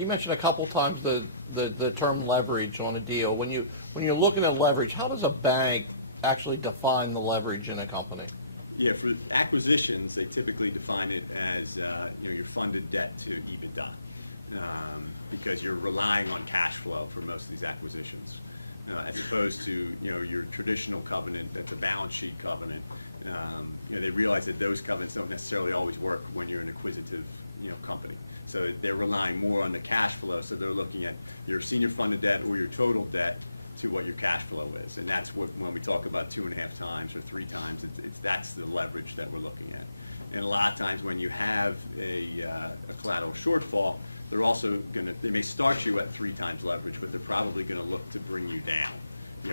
You mentioned a couple times the term leverage on a deal. When you're looking at leverage, how does a bank actually define the leverage in a company? Yeah, for acquisitions, they typically define it as your funded debt to EBITDA, because you're relying on cash flow for most of these acquisitions, as opposed to your traditional covenant that's a balance sheet covenant. They realize that those covenants don't necessarily always work when you're an acquisitive company. So they're relying more on the cash flow. So they're looking at your senior funded debt or your total debt to what your cash flow is, and that's what, when we talk about 2.5 times or 3 times, that's the leverage that we're looking at. And a lot of times when you have a collateral shortfall, they're also they may start you at 3 times leverage, but they're probably going to look to bring you down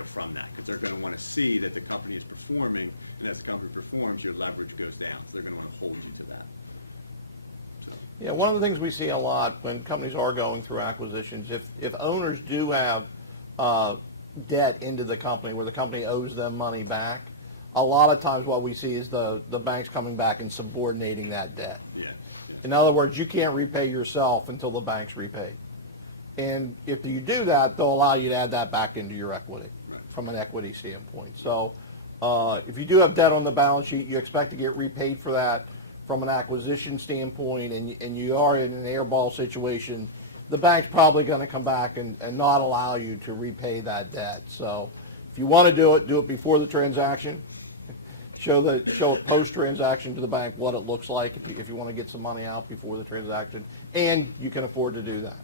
from that, because they're going to want to see that the company is performing, and as the company performs, your leverage goes down. So they're going to want to hold you to that. So. Yeah, one of the things we see a lot when companies are going through acquisitions, if owners do have debt into the company where the company owes them money back, a lot of times what we see is the banks coming back and subordinating that debt. Yeah. In other words, you can't repay yourself until the banks repay. And if you do that, they'll allow you to add that back into your equity, right, from an equity standpoint. So if you do have debt on the balance sheet, you expect to get repaid for that from an acquisition standpoint, and you are in an airball situation, the bank's probably going to come back and not allow you to repay that debt. So if you want to do it before the transaction. Show a post-transaction to the bank what it looks like if you want to get some money out before the transaction, and you can afford to do that.